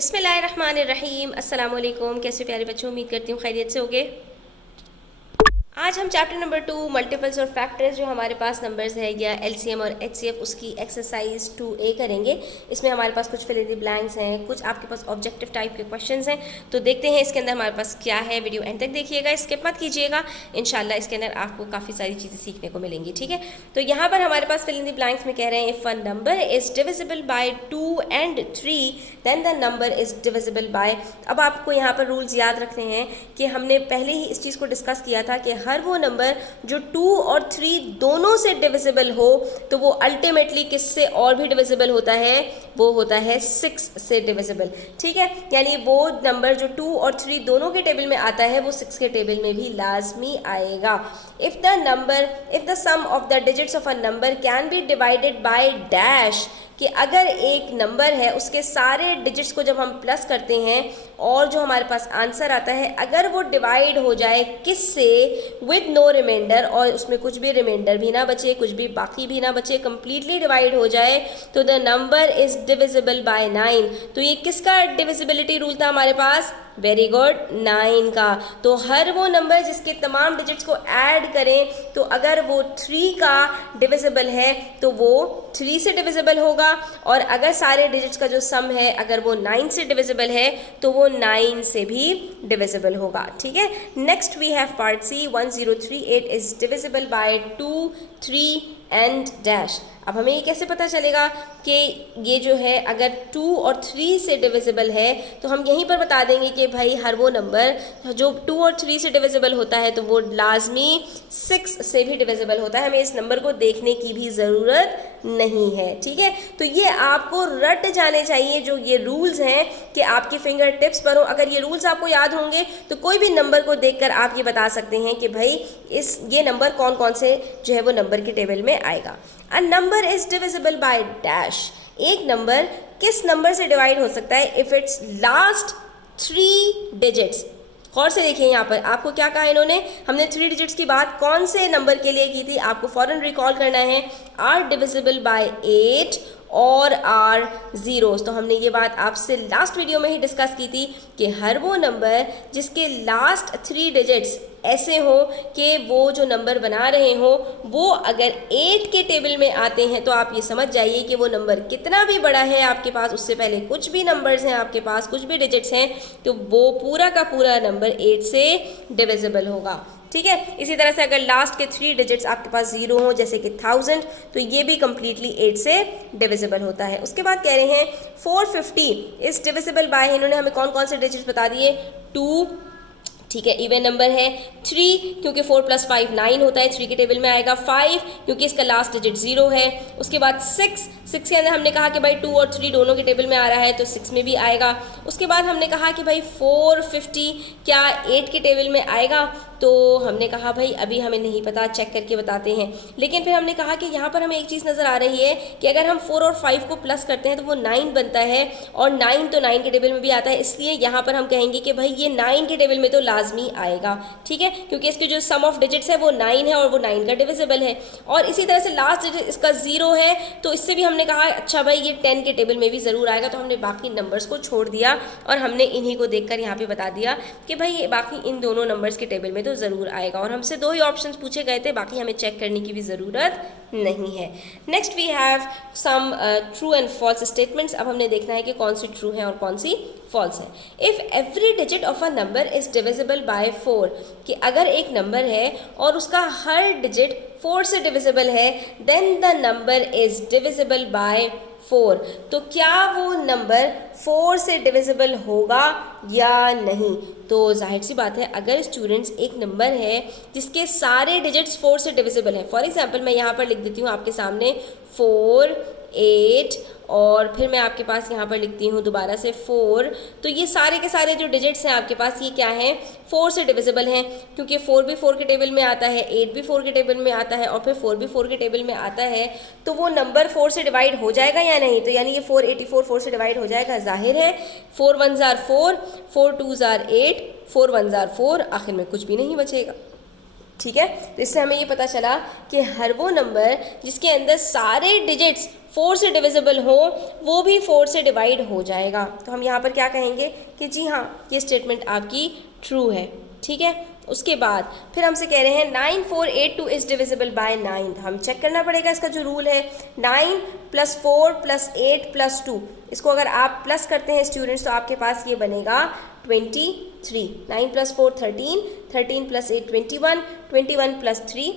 बिस्मिल्लाहिर्रहमानिर्रहीम। अस्सलाम वालेकुम। कैसे प्यारे बच्चों, उम्मीद करती हूँ खैरियत से होगे। आज हम चैप्टर नंबर 2 मल्टीपल्स और फैक्टर्स जो हमारे पास नंबर्स है या एलसीएम और एचसीएफ उसकी एक्सरसाइज 2A करेंगे। इसमें हमारे पास कुछ फिल इन द ब्लैंक्स हैं, कुछ आपके पास ऑब्जेक्टिव टाइप के क्वेश्चंस हैं। तो देखते हैं इसके अंदर हमारे पास क्या है। वीडियो एंड तक देखिएगा, स्किप मत कीजिएगा। इंशाल्लाह इसके अंदर आपको काफ़ी सारी चीज़ें सीखने को मिलेंगी। ठीक है, तो यहाँ पर हमारे पास फिल इन द ब्लैंक्स में कह रहे हैं if a number is divisible by 2 and 3 then the number is divisible by. अब आपको यहाँ पर रूल्स याद रखने हैं कि हमने पहले ही इस चीज़ को डिस्कस किया था कि हर वो नंबर जो 2 और 3 दोनों से डिविजिबल हो तो वो अल्टीमेटली किससे और भी डिविजिबल होता है, वो होता है 6 से डिविजिबल। ठीक है, यानी वो नंबर जो 2 और 3 दोनों के टेबल में आता है वो 6 के टेबल में भी लाजमी आएगा। If the sum of the digits of a number can be divided by dash, कि अगर एक नंबर है उसके सारे डिजिट्स को जब हम प्लस करते हैं और जो हमारे पास आंसर आता है अगर वो डिवाइड हो जाए किससे, विद नो रिमाइंडर, और उसमें कुछ भी रिमाइंडर भी ना बचे, कुछ भी बाकी भी ना बचे, कंप्लीटली डिवाइड हो जाए, तो the number is divisible bye 9। तो ये किसका डिविजिबिलिटी रूल था हमारे पास? वेरी गुड, 9 का। तो हर वो नंबर जिसके तमाम डिजिट्स को ऐड करें तो अगर वो 3 का डिविजिबल है तो वो 3 से डिविजिबल होगा, और अगर सारे डिजिट्स का जो सम है अगर वो 9 से डिविजिबल है तो वो 9 से भी डिविजिबल होगा। ठीक है, next we have part C. 1038 is divisible by 2, 3 and dash. अब हमें ये कैसे पता चलेगा कि ये जो है अगर 2 और 3 से डिविजिबल है, तो हम यहीं पर बता देंगे कि भाई हर वो नंबर जो 2 और 3 से डिविजिबल होता है तो वो लाजमी 6 से भी डिविजिबल होता है। हमें इस नंबर को देखने की भी ज़रूरत नहीं है। ठीक है, तो ये आपको रट जाने चाहिए जो ये रूल्स हैं कि आपकी फिंगर टिप्स पर हो। अगर ये रूल्स आपको याद होंगे तो कोई भी नंबर को देखकर आप ये बता सकते हैं कि भाई ये नंबर कौन कौन से जो है वो नंबर की टेबल में आएगा। A number is divisible by dash. एक नंबर किस नंबर से डिवाइड हो सकता है? If its last 3 digits. गौर से देखिए, यहाँ पर आपको क्या कहा इन्होंने, हमने 3 डिजिट्स की बात कौन से नंबर के लिए की थी, आपको फौरन रिकॉल करना है। आर डिविजिबल बाय 8 और आर जीरोस। तो हमने ये बात आपसे लास्ट वीडियो में ही डिस्कस की थी कि हर वो नंबर जिसके लास्ट 3 डिजिट्स ऐसे हो कि वो जो नंबर बना रहे हो वो अगर 8 के टेबल में आते हैं तो आप ये समझ जाइए कि वो नंबर कितना भी बड़ा है आपके पास, उससे पहले कुछ भी नंबर्स हैं आपके पास, कुछ भी डिजिट्स हैं, तो वो पूरा का पूरा नंबर 8 से डिविजिबल होगा। ठीक है, इसी तरह से अगर लास्ट के 3 डिजिट्स आपके पास 0 हो जैसे कि 1000, तो ये भी कंप्लीटली 8 से डिविजिबल होता है। उसके बाद कह रहे हैं 450 इज डिविजिबल बाय, इन्होंने हमें कौन कौन से डिजिट्स बता दिए, 2, ठीक है, इवन नंबर है, 3 क्योंकि 4 + 5 9 होता है, 3 के टेबल में आएगा, 5 क्योंकि इसका लास्ट डिजिट 0 है। उसके बाद 6 के अंदर हमने कहा कि भाई 2 और 3 दोनों के टेबल में आ रहा है तो 6 में भी आएगा। उसके बाद हमने कहा कि भाई 450 क्या 8 के टेबल में आएगा, तो हमने कहा भाई अभी हमें नहीं पता, चेक करके बताते हैं। लेकिन फिर हमने कहा कि यहाँ पर हमें एक चीज़ नज़र आ रही है कि अगर हम 4 और 5 को प्लस करते हैं तो वो 9 बनता है, और 9 तो 9 के टेबल में भी आता है, इसलिए यहाँ पर हम कहेंगे कि भाई ये 9 के टेबल में तो लाजमी आएगा। ठीक है, क्योंकि इसके जो सम ऑफ डिजिट्स है वो 9 है और वो 9 का डिविजिबल है। और इसी तरह से लास्ट डिजिट इसका 0 है, तो इससे भी हमने कहा अच्छा भाई ये 10 के टेबल में भी ज़रूर आएगा, तो हमने बाकी नंबर्स को छोड़ दिया और हमने इन्हीं को देखकर यहाँ पे बता दिया कि भाई ये बाकी इन दोनों नंबर्स के टेबल में तो ज़रूर आएगा। और हमसे 2 ही ऑप्शंस पूछे गए थे, बाकी हमें चेक करने की भी ज़रूरत नहीं है। Next we have some true and false statements. अब हमने देखना है कि कौन सी ट्रू है और कौन सी फॉल्स है। If every digit of a number is divisible by 4, कि अगर एक नंबर है और उसका हर डिजिट 4 से डिविजिबल है, then the number is divisible by 4, तो क्या वो नंबर 4 से डिविजिबल होगा या नहीं? तो जाहिर सी बात है, अगर स्टूडेंट्स एक नंबर है जिसके सारे डिजिट्स 4 से डिविजिबल हैं, फॉर एग्जांपल मैं यहाँ पर लिख देती हूँ आपके सामने 4, 8 और फिर मैं आपके पास यहाँ पर लिखती हूँ दोबारा से 4, तो ये सारे के सारे जो डिजिट्स हैं आपके पास ये क्या हैं, 4 से डिविजिबल हैं, क्योंकि 4 भी 4 के टेबल में आता है, 8 भी 4 के टेबल में आता है और फिर 4 भी 4 के टेबल में आता है, तो वो नंबर 4 से डिवाइड हो जाएगा या नहीं? तो यानी ये 484 4 से डिवाइड हो जाएगा, जाहिर है। 4 1s are 4, 4 2s are 8, 4 1s are 4, आखिर में कुछ भी नहीं बचेगा। ठीक है। तो इससे हमें ये पता चला कि हर वो नंबर जिसके अंदर सारे डिजिट्स 4 से डिविजिबल हो वो भी 4 से डिवाइड हो जाएगा। तो हम यहाँ पर क्या कहेंगे कि जी हाँ, ये स्टेटमेंट आपकी ट्रू है। ठीक है। उसके बाद फिर हमसे कह रहे हैं 9482 इज़ डिविजिबल बाय 9। हम चेक करना पड़ेगा इसका जो रूल है, 9 + 4 + 8 + 2, इसको अगर आप प्लस करते हैं स्टूडेंट्स तो आपके पास ये बनेगा 23। 9 + 4 13, 13 + 8 21, 21 + 3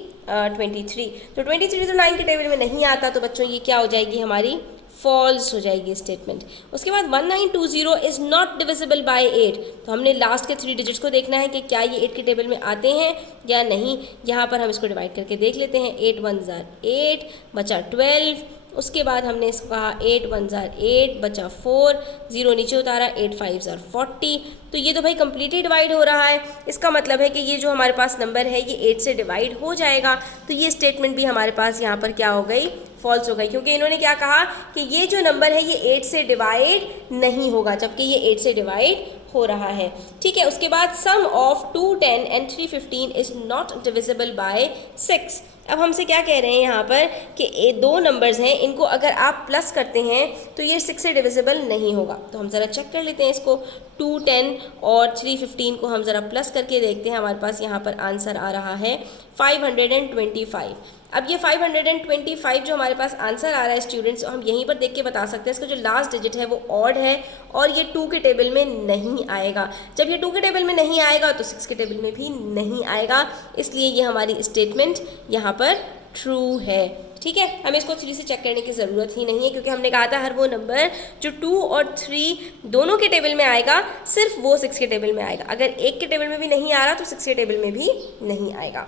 23। तो 23 तो 9 के टेबल में नहीं आता, तो बच्चों ये क्या हो जाएगी हमारी, फॉल्स हो जाएगी स्टेटमेंट। उसके बाद 1920 इज़ नॉट डिविजिबल बाय 8। तो हमने लास्ट के 3 डिजिट्स को देखना है कि क्या ये 8 के टेबल में आते हैं या नहीं। यहाँ पर हम इसको डिवाइड करके देख लेते हैं। 8 1 ज़ार 8 बचा 12। उसके बाद हमने इसको कहा 8 1 ज़ार 8 बचा 4, 0 नीचे उतारा, 8 5 ज़ार 40। तो ये तो भाई कम्प्लीटली डिवाइड हो रहा है। इसका मतलब है कि ये जो हमारे पास नंबर है ये 8 से डिवाइड हो जाएगा। तो ये स्टेटमेंट भी हमारे पास यहाँ पर क्या हो गई, फॉल्स हो गई, क्योंकि इन्होंने क्या कहा कि ये जो नंबर है ये 8 से डिवाइड नहीं होगा, जबकि ये 8 से डिवाइड हो रहा है। ठीक है। उसके बाद sum of 2 10 and 3 15 is not divisible by 6। अब हमसे क्या कह रहे हैं यहाँ पर कि ये 2 नंबर्स हैं, इनको अगर आप प्लस करते हैं तो ये 6 से डिविजिबल नहीं होगा। तो हम ज़रा चेक कर लेते हैं इसको। 2 10 और 3 15 को हम ज़रा प्लस करके देखते हैं। हमारे पास यहाँ पर आंसर आ रहा है 525। अब ये 525 जो हमारे पास आंसर आ रहा है स्टूडेंट्स, हम यहीं पर देख के बता सकते हैं इसका जो लास्ट डिजिट है वो ऑड है और ये 2 के टेबल में नहीं आएगा। जब ये 2 के टेबल में नहीं आएगा तो 6 के टेबल में भी नहीं आएगा, इसलिए ये हमारी स्टेटमेंट यहाँ पर ट्रू है। ठीक है। हमें इसको 3 से चेक करने की ज़रूरत ही नहीं है, क्योंकि हमने कहा था हर वो नंबर जो 2 और 3 दोनों के टेबल में आएगा सिर्फ वो 6 के टेबल में आएगा। अगर 1 के टेबल में भी नहीं आ रहा तो 6 के टेबल में भी नहीं आएगा।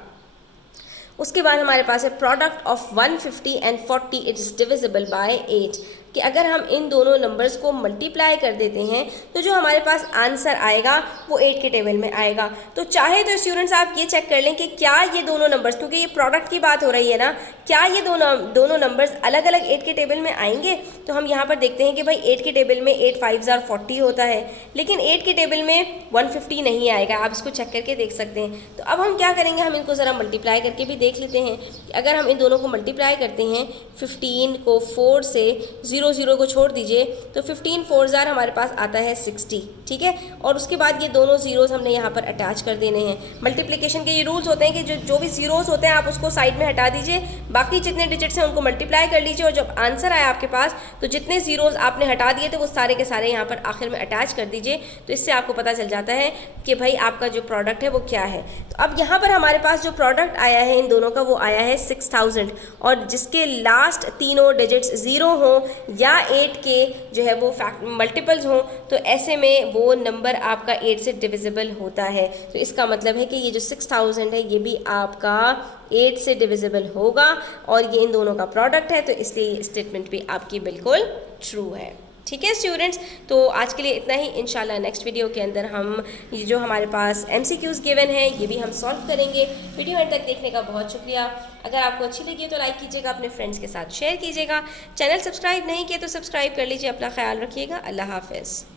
उसके बाद हमारे पास है product of 150 and 40 it is divisible bye 8, कि अगर हम इन दोनों नंबर्स को मल्टीप्लाई कर देते हैं तो जो हमारे पास आंसर आएगा वो 8 के टेबल में आएगा। तो चाहे तो स्टूडेंट्स आप ये चेक कर लें कि क्या ये दोनों नंबर्स, क्योंकि ये प्रोडक्ट की बात हो रही है ना, क्या ये दोनों नंबर्स अलग अलग 8 के टेबल में आएंगे। तो हम यहाँ पर देखते हैं कि भाई 8 के टेबल में 8 5 ज़ार 40 होता है, लेकिन 8 के टेबल में 150 नहीं आएगा। आप इसको चेक करके देख सकते हैं। तो अब हम क्या करेंगे, हम इनको ज़रा मल्टीप्लाई करके भी देख लेते हैं कि अगर हम इन दोनों को मल्टीप्लाई करते हैं, 15 को 4 से 0 0 को छोड़ दीजिए तो 15 4 ज़ार हमारे पास आता है 60। ठीक है। और उसके बाद ये दोनों ज़ीरोज़ हमने यहाँ पर अटैच कर देने हैं। मल्टीप्लिकेशन के ये रूल्स होते हैं कि जो भी ज़ीरोज़ होते हैं आप उसको साइड में हटा दीजिए, बाकी जितने डिजिट्स हैं उनको मल्टीप्लाई कर लीजिए और जब आंसर आया आपके पास तो जितने ज़ीरोज़ आपने हटा दिए थे वो सारे के सारे यहाँ पर आखिर में अटैच कर दीजिए। तो इससे आपको पता चल जाता है कि भाई आपका जो प्रोडक्ट है वो क्या है। तो अब यहाँ पर हमारे पास जो प्रोडक्ट आया है इन दोनों का वो आया है 6000, और जिसके लास्ट तीनों डिजिट्स 0 हों या 8 के जो है वो मल्टीपल्स हों, तो ऐसे में वो नंबर आपका 8 से डिविजिबल होता है। तो इसका मतलब है कि ये जो 6000 है ये भी आपका 8 से डिविजिबल होगा और ये इन दोनों का प्रोडक्ट है, तो इसलिए ये स्टेटमेंट भी आपकी बिल्कुल ट्रू है। ठीक है स्टूडेंट्स, तो आज के लिए इतना ही। इंशाल्लाह नेक्स्ट वीडियो के अंदर हम ये जो हमारे पास MCQs गिवन है ये भी हम सॉल्व करेंगे। वीडियो एंड तक देखने का बहुत शुक्रिया। अगर आपको अच्छी लगी तो लाइक कीजिएगा, अपने फ्रेंड्स के साथ शेयर कीजिएगा। चैनल सब्सक्राइब नहीं किया तो सब्सक्राइब कर लीजिए। अपना ख्याल रखिएगा। अल्लाह हाफ़िज़।